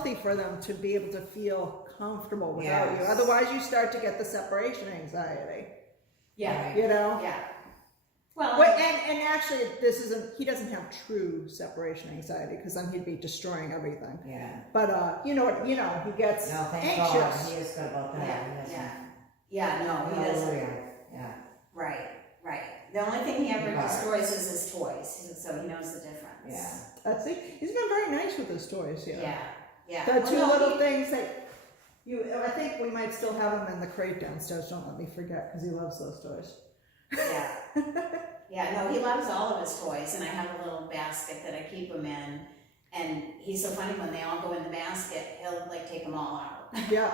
healthy for them to be able to feel comfortable without you. Yes. Otherwise, you start to get the separation anxiety. Yeah, You know. yeah. Well, But, and actually, he doesn't have true separation anxiety because then he'd be destroying everything. Yeah. But he gets No, thank God, anxious. he is good about that. yeah, no, he doesn't. Yeah. Right. The only thing he ever He barks. destroys is his toys, so he knows the difference. Yeah. That's it. He's been very nice with his toys. Yeah. The Well, two no, little things that I think we might still have them in the crate downstairs. Don't let me forget because he loves those toys. Yeah, no, he loves all of his toys, and I have a little basket that I keep them in, and he's so funny, when they all go in the basket, he'll like take them all out. Yeah.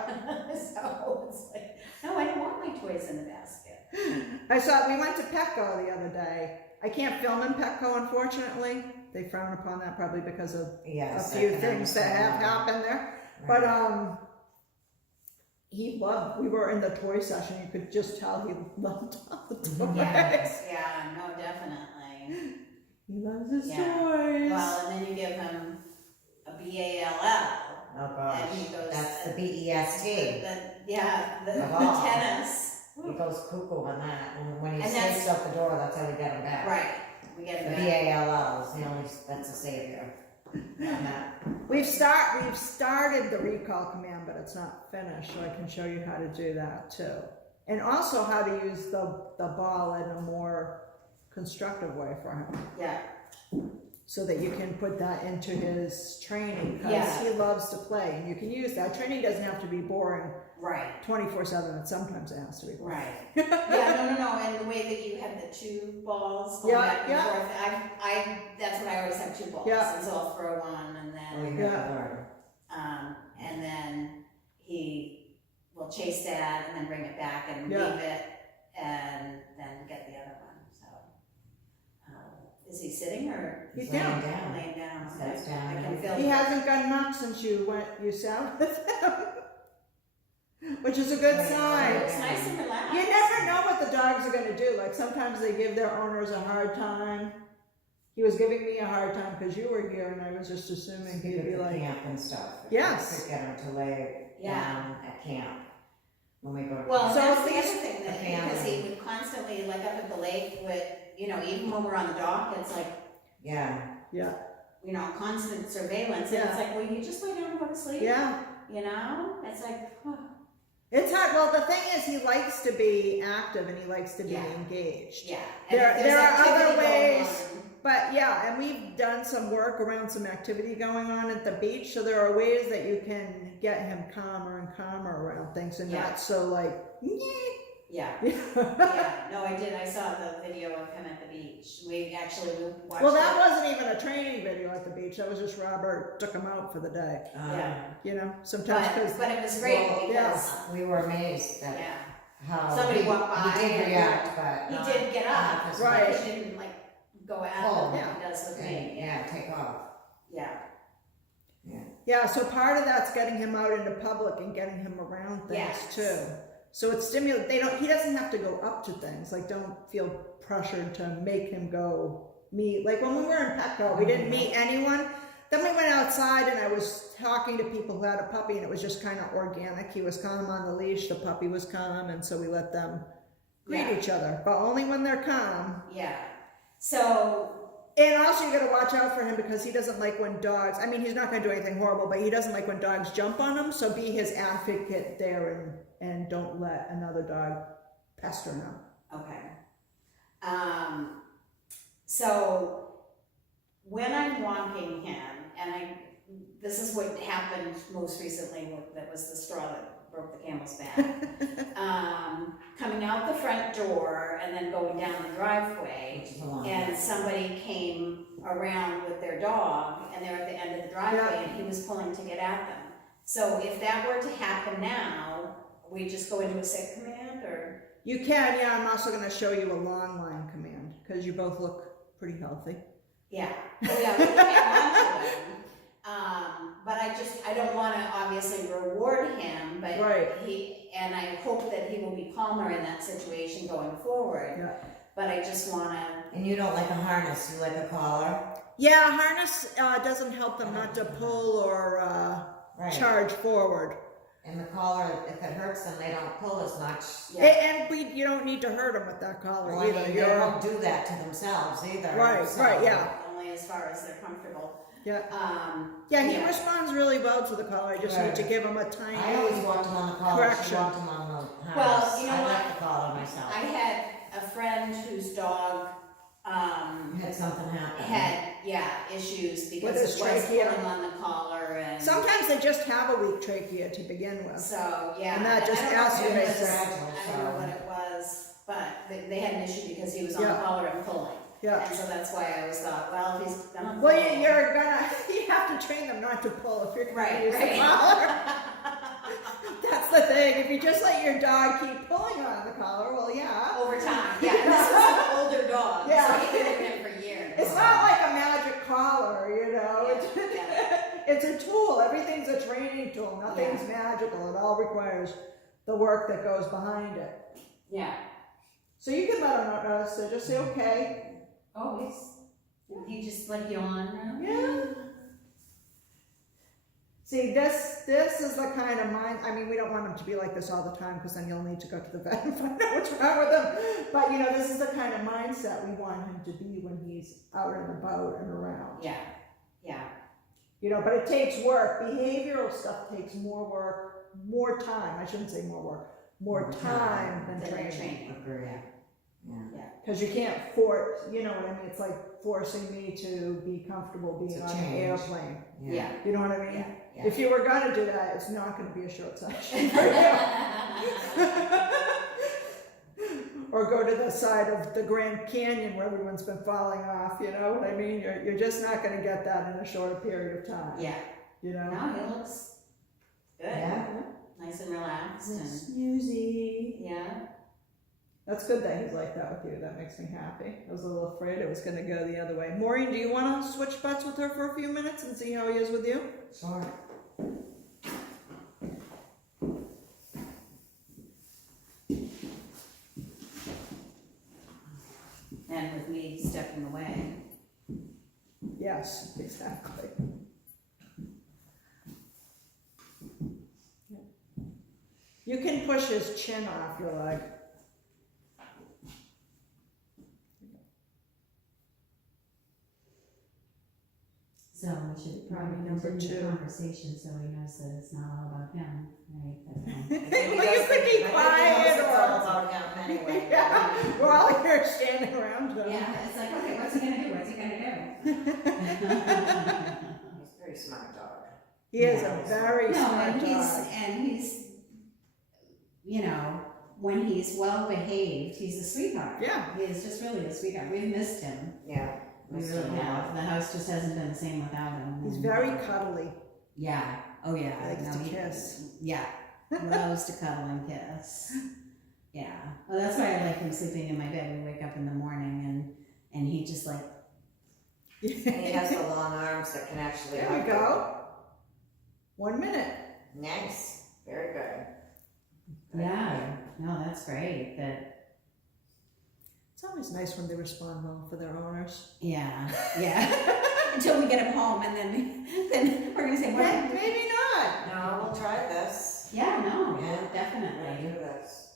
So it's like, no, I don't want my toys in the basket. We went to Petco the other day. I can't film in Petco, unfortunately. They frown upon that probably because of Yes, a few things that have happened there. But we were in the toy section, you could just tell he loved all the toys. Yeah, no, definitely. He loves his Yeah. toys. Well, and then you give him a BALL. Oh gosh, And he goes, that's the BEST. the Of all. tennis. He goes cuckoo on that, and when he And escapes out the door, that's how we get him back. Right, we get The him back. BALL is the only, that's a savior. On that. We've started the recall command, but it's not finished, so I can show you how to do that too. And also how to use the ball in a more constructive way for him. Yeah, So that you can put that into his training, because Yeah. he loves to play, and you can use that. Training doesn't have to be boring right, 24/7, and sometimes it has to be boring. right. Yeah, no, and the way that you had the two balls going Yeah, back and yeah. forth, that's what I always have, two balls. Yeah. And so I'll throw one, and Oh, then, you have to learn. and then he will chase that and then bring it back and Yeah. leave it, and then get the other one, so. Is he sitting or He's laying down. down. laying down? So That's down. I can feel He hasn't gone up since you sat with him, which is a good sign. It's nice and relaxed. You never know what the dogs are going to do. Like sometimes they give their owners a hard time. He was giving me a hard time because you were here, and I was just assuming he'd be like, camp and stuff. Yes. To get him to lay down at camp when we go to Well, So that's the these- other thing, that because he would constantly, like up at the lake with, even when we're on the dock, it's like, yeah. constant surveillance, and Yeah. it's like, well, you just lay down and go to sleep, yeah. It's like, It's hard. Well, the thing is, he likes to be active and he likes to be Yeah. engaged. yeah. There- And if there's there are other activity going ways. on- But yeah, and we've done some work around some activity going on at the beach, so there are ways that you can get him calmer and calmer around things and Yeah. not so like, Yeah, no, I saw the video of him at the beach, we watched Well, that it. wasn't even a training video at the beach. That was just Robert took him out for the day. Yeah. Sometimes But, because but it was great Well, because, we were amazed at yeah, how Somebody walked by he did and- react, but he not- did get not up, as Right. much. he didn't like go at Oh, him yeah. like he does with me, Yeah, take off. yeah. yeah, so part of that's getting him out into public and getting him around things Yes. too. So it's stimulate. He doesn't have to go up to things. Like, don't feel pressured to make him go meet. Like when we were in Petco, we didn't meet anyone. Then we went outside and I was talking to people who had a puppy, and it was just kind of organic. He was calm on the leash, the puppy was calm, and so we let them greet Yeah. each other, but only when they're calm. Yeah, so, And also you gotta watch out for him because he doesn't like when dogs, he's not gonna do anything horrible, but he doesn't like when dogs jump on him, so be his advocate there and don't let another dog pester him. okay. So, when I'm walking him, and this is what happened most recently, that was the straw that broke the camel's back. Coming out the front door and then going down the driveway, Which is a long and way. somebody came around with their dog, and they're at the end of the driveway, and he was pulling to get at them. So if that were to happen now, we just go into a sit command, or? You can, yeah, I'm also gonna show you a long line command, because you both look pretty healthy. Yeah, well, yeah, we can have lunch with him. But I don't wanna obviously reward him, but Right. and I hope that he will be calmer in that situation going forward. Yeah. But I just wanna, And you don't like a harness, you like a collar? Yeah, harness doesn't help them not to pull or Right. charge forward. And the collar, if it hurts them, they don't pull as much. Yeah. You don't need to hurt them with that collar Well, I either. mean, they won't do that to themselves either. Right, so- right, yeah. Only as far as they're comfortable. Yeah. Yeah. He responds really well to the collar. I just need to Right. give him a tiny. I always want them on the collar, she Correction. wants them on the harness. Well, you know I what? like the collar myself. I had a friend whose dog, Had something happen. had, issues because With his it was trachea. pulling on the collar and. Sometimes they just have a weak trachea to begin with. So, yeah. And that just I don't know asks what you it to was. say. I don't know what it was, but they had an issue because he was on the Yeah. collar and pulling. Yeah. And so that's why I always thought, well, if he's gonna pull. Well, you have to train them not to pull if you're going to Right, use right. the collar. That's the thing. If you just let your dog keep pulling on the collar, well, yeah. Over time, yeah, and this was an older dog, Yeah. so he'd been doing it for years. It's not like a magic collar, you know. Yeah, It's a tool. Everything's a training tool. Nothing's magical. It all requires the work that goes behind it. Yeah. So you can let them know. So just say okay. Oh, he just like yawn. Yeah. See, this is the kind of mind. I mean, we don't want them to be like this all the time because then you'll need to go to the vet and find out what's wrong with them. But you know, this is the kind of mindset we want him to be when he's out and about and around. Yeah, yeah. You know, but it takes work. Behavioral stuff takes more work, more time. I shouldn't say more work, more time than Then training. Agree. Yeah. Because you can't force, you know what I mean? It's like forcing me to be comfortable being To on an change. airplane. Yeah. You know what I mean? Yeah. Yeah. If you were gonna do that, it's not gonna be a short session for you. Or go to the side of the Grand Canyon where everyone's been falling off, you know what I mean? You're just not gonna get that in a short period of time. Yeah. You know? No, he looks good. Yeah. Nice and relaxed and, Snoozy. yeah. That's good that he's like that with you. That makes me happy. I was a little afraid it was gonna go the other way. Maureen, do you wanna switch butts with her for a few minutes and see how he is with you? Sure. And with me stepping away. Yes, exactly. You can push his chin off your leg. So we should probably Number continue the 2. conversation so he knows that it's not all about him, right? Well, you could be quiet It's all or. about him anyway. Yeah, we're all here standing around him. Yeah, it's like, okay, what's he gonna do? What's he gonna do? He's a very smart dog. He is Yeah. a very No, smart and dog. he's, you know, when he's well behaved, he's a sweetheart. Yeah. He is just really a sweetheart. We've missed him. Yeah. We really have. The house just hasn't been the same without him. He's And- very cuddly. Yeah. Oh yeah. Likes No, to he- kiss. Yeah. Loves to cuddle and kiss. Yeah. Well, that's why I like him sleeping in my bed. We wake up in the morning and he just like, And he has the long arms that can actually. There we go. 1 minute. Nice. Very good. yeah. No, that's great. That It's always nice when they respond well for their owners. yeah. Until we get him home and then we're gonna say, what? Maybe not. No, we'll try this. Yeah. No. Yeah. Yeah. Definitely. Do this.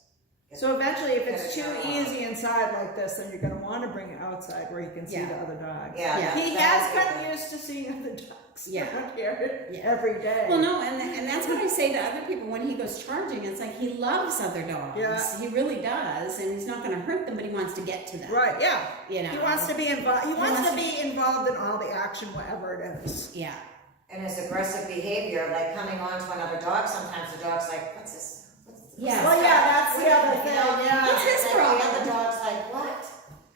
So eventually, if Get it's it too done. easy inside like this, then you're gonna wanna bring it outside where you can see Yeah. the other dogs. Yeah. Yeah. He that has would be gotten good. used to seeing other dogs Yeah. around here Yeah. every day. Well, no, and that's what I say to other people when he goes charging. It's like he loves other dogs. Yeah. He really does, and he's not going to hurt them, but he wants to get to them. Right, yeah. You know. He wants to be involved. He wants wants to be involved in all the action, whatever it is. Yeah. And his aggressive behavior, like coming on to another dog, sometimes the dog's like, what's this? Yeah. Well, yeah, that's the other thing. Yeah. What's his And problem? the other dog's like, what?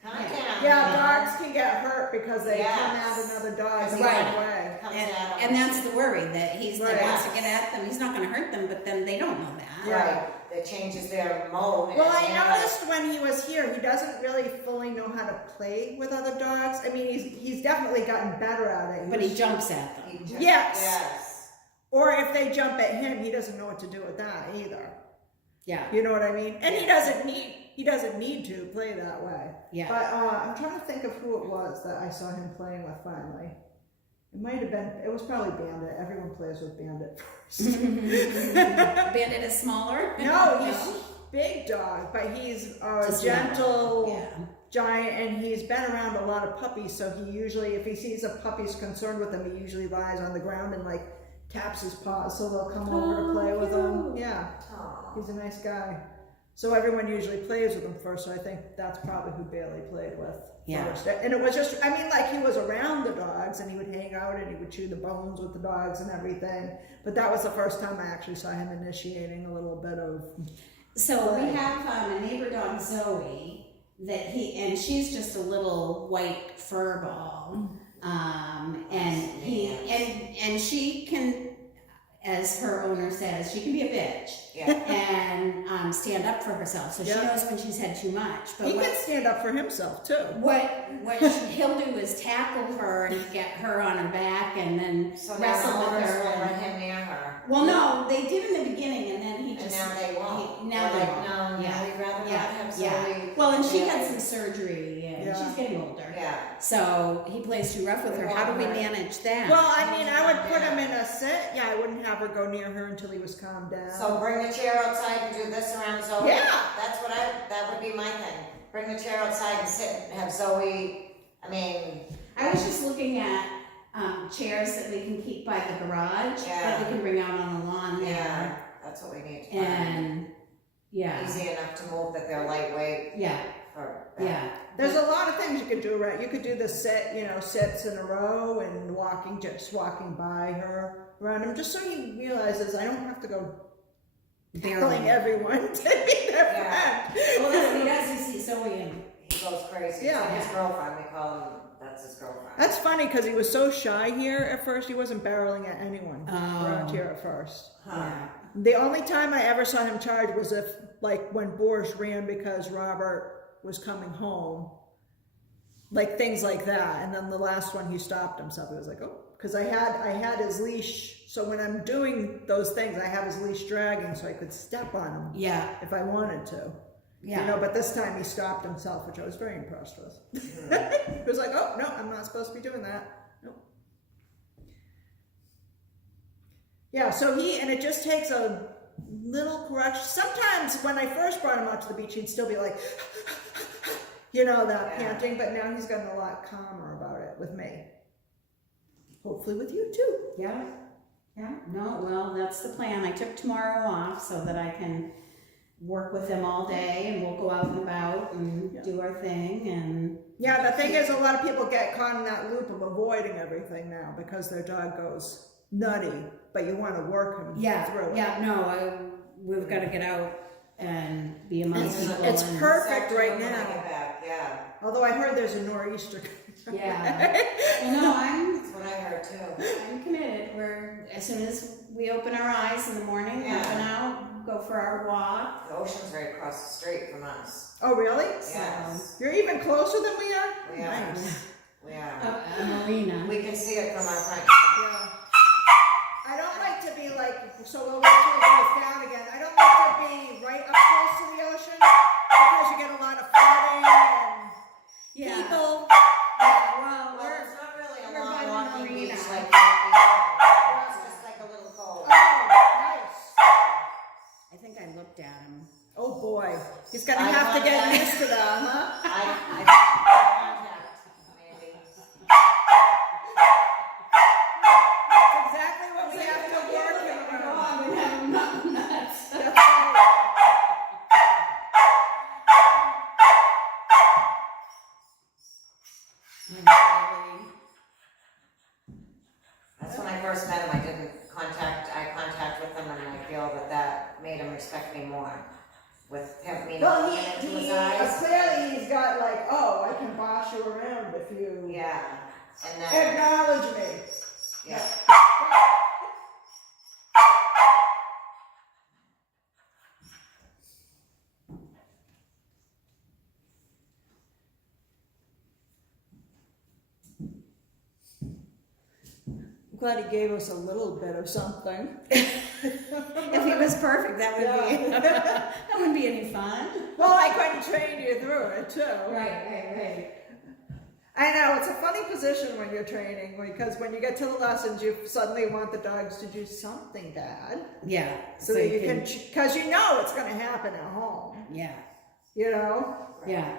Calm Yeah. down. Yeah, you know? dogs can get hurt because they come at Yes. another dog the Right. wrong way. Comes And, at and him. that's the worry that he's like Right. wants to get at them. He's not going to hurt them, but then they don't know that. Yeah. Right, it changes their mode. Well, and, I you know, noticed when he was here, he doesn't really fully know how to play with other dogs. I mean, he's definitely gotten better at it. But he jumps at them. he just- Yes. Yes. Or if they jump at him, he doesn't know what to do with that either. Yeah. You know what I mean? And he doesn't need to play that way. Yeah. But I'm trying to think of who it was that I saw him playing with finally. It might have been, it was probably Bandit. Everyone plays with Bandit first. Bandit is smaller? No, he's a big dog, but he's a Just gentle Yeah. giant, and he's been around a lot of puppies, so he usually, if he sees a puppy's concerned with him, he usually lies on the ground and like taps his paws so they'll come over to play with him. Yeah, Aw. he's a nice guy. So everyone usually plays with him first, so I think that's probably who Bailey played with Yeah. first. And it was just, I mean, like he was around the dogs and he would hang out and he would chew the bones with the dogs and everything. But that was the first time I actually saw him initiating a little bit of, So we have a neighbor dog, Zoe, and she's just a little white fur ball. And she can, as her owner says, she can be a bitch. Yeah. And stand up for herself. So she Yeah. knows when she's had too much. But he can stand up for himself too. what he'll do is tackle her and get her on her back and then So now the wrestle with owners her. won't let and- him near her. Well, no, they did in the beginning, and then he And just now they won't. now They're they like, won't. no, Yeah. no, we'd rather not Yeah, have yeah. Zoe. Well, and she Yeah. had some surgery, and Yeah. she's getting older. Yeah. So he plays too rough with her. How do we manage that? Well, I mean, I would put him in a sit. Yeah, I wouldn't have her go near her until he was calmed down. So bring the chair outside and do this around Zoe. Yeah. That's what that would be my thing. Bring the chair outside and sit and have Zoe, I mean, I was just looking at chairs that we can keep by the garage Yeah. that we can bring out on the lawn yeah, there. that's what we need to find. And yeah, Easy enough to move that they're lightweight yeah, for that. yeah. There's a lot of things you could do, right? You could do the sit, sits in a row and just walking by her around him, just so he realizes I don't have to go telling everyone to be their Yeah. friend. Well, that's what he does. He sees Zoe and He goes crazy. Yeah. It's like his girlfriend, we call him, that's his girlfriend. That's funny because he was so shy here at first. He wasn't barreling at anyone Oh. around here at first. Huh. yeah. The only time I ever saw him charge was if, like, when Boris ran because Robert was coming home, like things like that. And then the last one, he stopped himself. He was like, oh, because I had his leash. So when I'm doing those things, I have his leash dragging so I could step on him Yeah, if I wanted to. yeah. But this time he stopped himself, which I was very impressed with. He was like, oh, no, I'm not supposed to be doing that. Nope. Yeah, so and it just takes a little correction. Sometimes when I first brought him out to the beach, he'd still be like, that Yeah. panting, but now he's gotten a lot calmer about it with me. Hopefully with you too. Yeah, yeah, no, well, that's the plan. I took tomorrow off so that I can work with them all day and we'll go out and about and Yeah. do our thing and Yeah, the thing is, a lot of people get caught in that loop of avoiding everything now because their dog goes nutty, but you want to work him through it. we've got to get out and be amongst people. It's and- perfect right When I now. get back, yeah. Although I heard there's a nor'easter. Yeah. Well, no, That's what I heard too. I'm committed. As soon as we open our eyes in the morning, Yeah. open out, go for our walk. The ocean's right across the street from us. Oh, really? Yes, You're even closer than we are? we are. Nice. We are. A marina. We can see it from our front. Yeah. I don't like to be like, so we'll wait till it goes down again. I don't like to be right up close to the ocean because you get a lot of flooding and people. Well, Well, it's not really a we're by long the walking marina. beach like that. It's just like a little cove. Oh, nice. I think I looked at him. Oh boy, he's gonna Eye have to get contact. used to that, huh? I contact, maybe. That's exactly what we have to work with. That's right. That's when I first met him, I didn't eye contact with him, and I feel that made him respect me more. With him, Well, looking into his eyes. clearly he's got like, oh, I can boss you around if you Yeah, and then, acknowledge me. yeah. I'm glad he gave us a little bit of something. If he was perfect, that would be that wouldn't be any fun. Well, I couldn't train you through it too. Right. I know, it's a funny position when you're training, because when you get to the lessons, you suddenly want the dogs to do something bad. Yeah. So that you can, because you know it's gonna happen at home, Yeah. you know? Yeah.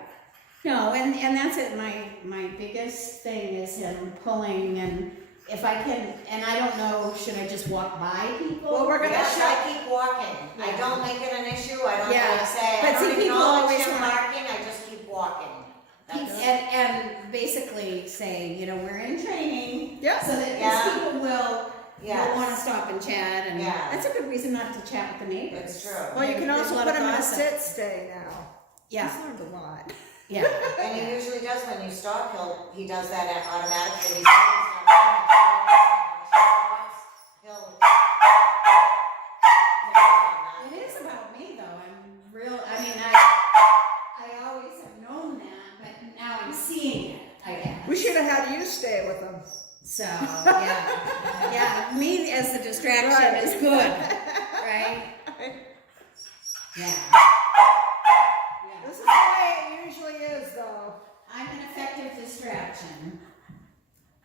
No, and that's it. My biggest thing is him pulling, and if I can, and I don't know, should I just walk by people? Well, we're gonna Yes, show, I keep walking. I don't make it an issue. I don't Yeah. like say, But I see, don't people acknowledge always him want- barking, I just keep walking. That's And basically say, you know, we're in training, yeah, so that Yeah. these people will want to yes, stop and chat, and Yeah. that's a good reason not to chat with the neighbors. it's true. well, you can There's also a lot put of him in a gossip. sit stay now. Yeah, He's learned a lot. yeah. And he usually does when you stop, he does that automatically. He's always done that. He'll. It is about me though. I'm real. I mean, I always have known that, but now I'm seeing it. I guess. We should have had you stay with him. So yeah, yeah. Me as the distraction Right. is good, right? Yeah. This is the way it usually is, though. I'm an effective distraction.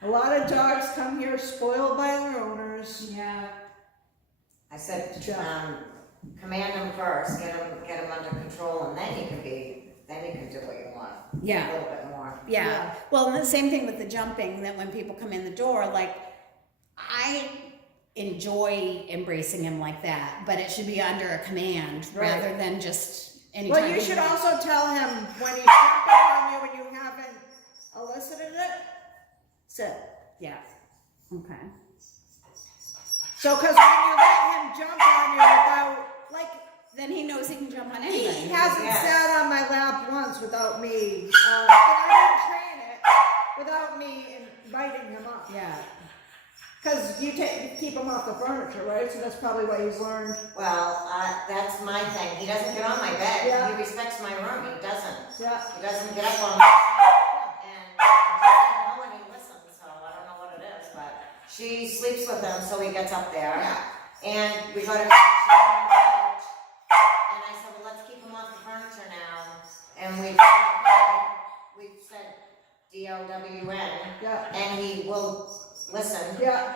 A lot of dogs come here spoiled by their owners. Yeah. I said, Yeah. command him first, get him under control, and then you can do what you want. A Yeah. little bit more. Yeah. Yeah. Well, and the same thing with the jumping, that when people come in the door, like, I enjoy embracing him like that, but it should be under a command Right. rather than just anytime. Well, you he should wants. also tell him when he's jumping on you and you haven't elicited it, sit. Yeah. Okay. So, because when you let him jump on you without, like, Then he knows he can jump on he anybody. hasn't Yes. sat on my lap once without me, and I didn't train it without me inviting him up. Yeah. Because you keep him off the furniture, right? So that's probably what he's learned. Well, that's my thing. He doesn't get on my bed. Yeah. He respects my room. He doesn't. Yeah. He doesn't get up on my bed. And I just know when he listens, so I don't know what it is, but she sleeps with him, so he gets up there. And we go to sit on the couch. And I said, well, let's keep him off the furniture now. And we've said DOWN, Yeah. and he will listen. Yeah.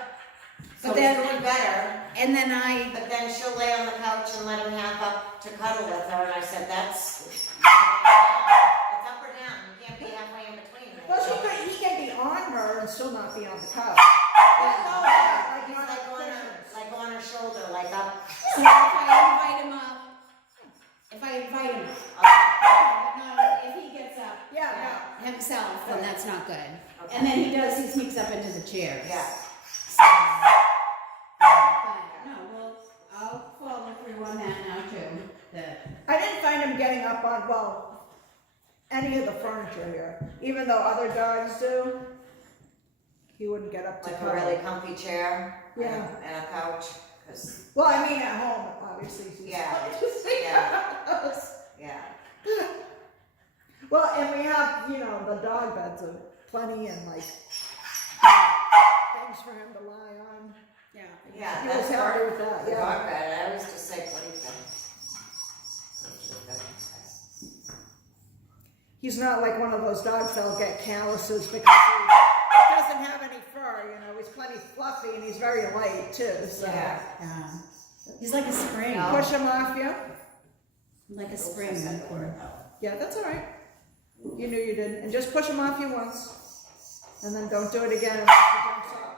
So But he's then- doing better. And then But then she'll lay on the couch and let him half up to cuddle with her, and I said, it's up or down, you can't be halfway in between. Well, he can be on her and still not be on the couch. Yeah, he's like on her shoulder, like up. so if I invite him up, but no, if he gets up Yeah, himself, then that's not good. And then he sneaks up into the chairs. Yeah, So, but no, well, I'll follow through on that now too. That I didn't find him getting up on, any of the furniture here. Even though other dogs do, he wouldn't get up to like a cuddle. really comfy chair. Yeah. And a couch, 'cause, Well, I mean, at home, obviously. He's Yeah. yeah. yeah. Well, and we have, the dog beds are plenty and like things for him to lie on. yeah. Yeah, He was that's happy part with that, the yeah. dog bed, I always just say, what do you think? He's not like one of those dogs that'll get calluses because he doesn't have any fur, he's plenty fluffy and he's very light too, so. Yeah. He's like a spring. No. Push him off you? Like a spring. Yeah, that's all right. You knew you didn't. And just push him off you once. And then don't do it again unless he jumps up.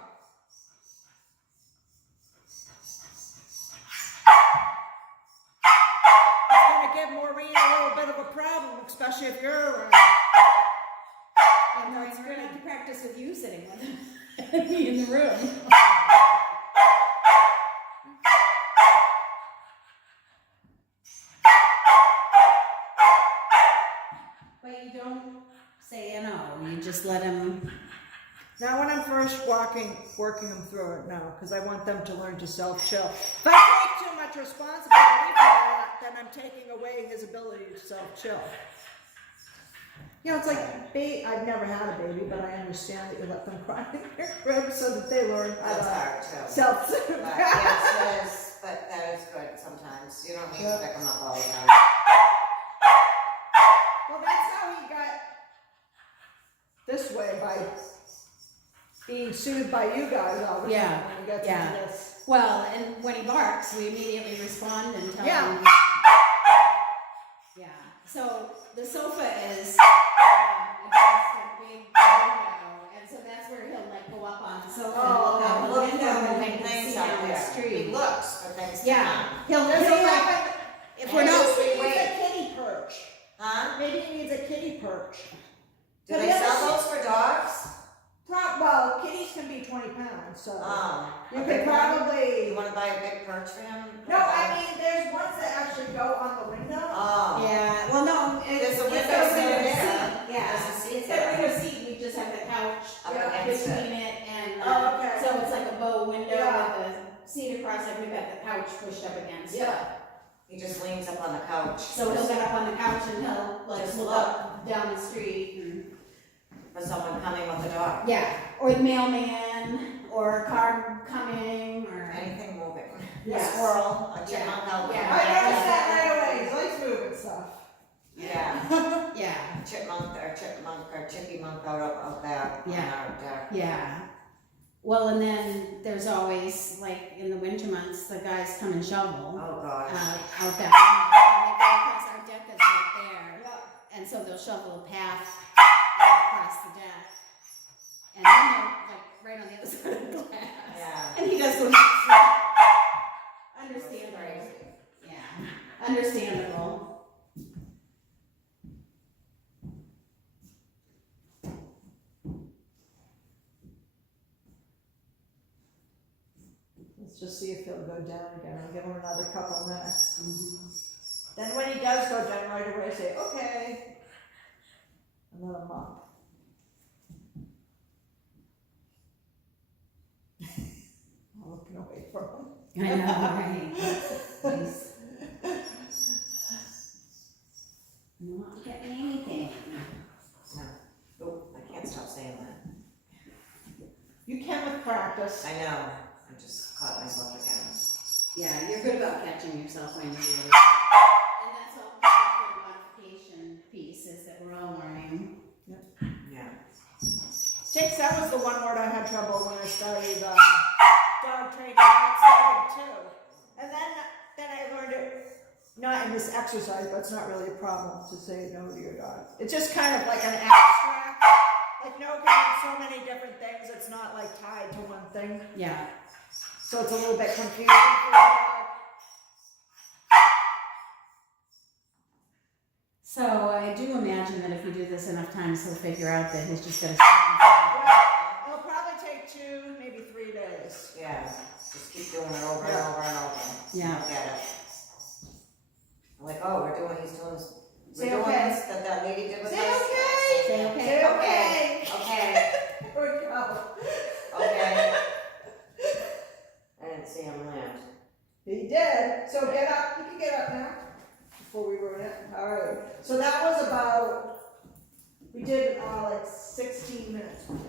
It's gonna give Maureen a little bit of a problem, especially if you're around. And it's good to practice with you sitting with him. Me in the room. But you don't say no. You just let him. Now when I'm first working them through it, no, because I want them to learn to self-chill. If I take too much responsibility for that, then I'm taking away his ability to self-chill. It's like, I've never had a baby, but I understand that you let them cry in your crib so that they learn how That's to hard too. self-soothe. But yes, but that is good sometimes, you don't need to pick them up all the time. Well, that's how he got this way. soothed by you guys all the Yeah, time when he gets yeah. into this. Well, and when he barks, we immediately respond and tell Yeah. him. Yeah. So the sofa is against a big window, and so that's where he'll like go up on the sofa Oh, and look out the Look window for and moving he can things see out down the there. He street. looks for things to Yeah. come. He'll Does he like have if And we're he'll not. just Maybe he wait. needs a kitty perch. Huh? Maybe he needs a kitty perch. Do Have they you ever sell seen- those for dogs? Well, kitties can be 20 pounds, so you a could big one? probably. You wanna buy a big perch for him? No, I mean, there's ones that actually go on the window. Oh. Yeah. Well, no. There's a it's window a seat window there. seat. Yeah. There's a seat It's there. a window seat. We just have the couch Up Yeah, against between it. it and. Oh, okay. So it's like a bow window Yeah. with a seat across it. We've got the couch pushed up against it. Yeah. He just leans up on the couch. So he'll get up on the couch and he'll like Just look look. up down the street and, For someone coming with a dog. yeah, or the mailman, or a car coming, or. Anything moving. A Yes. squirrel, a chipmunk out there. Yeah. I noticed that right away. He likes moving stuff. Yeah. Yeah, Chipmunk or chippy monk out there on Yeah. our deck. yeah. Well, and then there's always, like, in the winter months, the guys come and shovel, Oh, gosh. out that window, and they go across our deck is right there. Yeah. And so they'll shovel a path across the deck. And then they're like right on the other side of the glass. Yeah. And he does go. Understandable. Crazy. Yeah. Understandable. Let's just see if he'll go down again. I'll give him another couple minutes. Then when he does go down right away, say, okay. Another month. I'm looking away from him. I know, right? Nice. Not getting anything. Oh, I can't stop saying that. You can with practice. I know. I just caught myself again. Yeah, you're good about catching yourself when you do it. And that's all part of the modification piece is that we're all learning. Yeah. Jakes, that was the one word I had trouble when I started dog training. I started too. And then I learned it, not in this exercise, but it's not really a problem to say no to your dog. It's just kind of like an abstract. Like no can mean so many different things. It's not like tied to one thing. Yeah. So it's a little bit confusing for your dog. So I do imagine that if we do this enough times, he'll figure out that he's just gonna. It'll probably take 2, maybe 3 days. Yeah. Just keep doing it over and Yeah. over and over. Yeah. I get it. I'm like, oh, he's doing Say we're doing okay. this that lady did with Say us. okay. Say okay. Say okay. Okay. There we go. Okay. I didn't see him land. He did. So get up. You can get up now before we ruin it. All right. So that was about, we did like 16 minutes with him.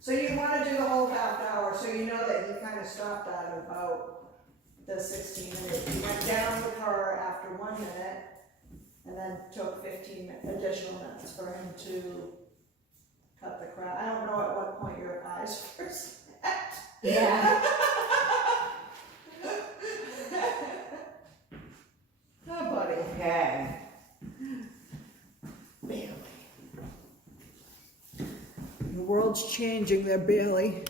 So you want to do the whole half hour so you know that he kind of stopped at about the 16 minutes. He went down with her after 1 minute and then took 15 additional minutes for him to cut the crap. I don't know at what point your eyes first met. Yeah. Oh, buddy. Okay. Bailey. The world's changing there, Bailey.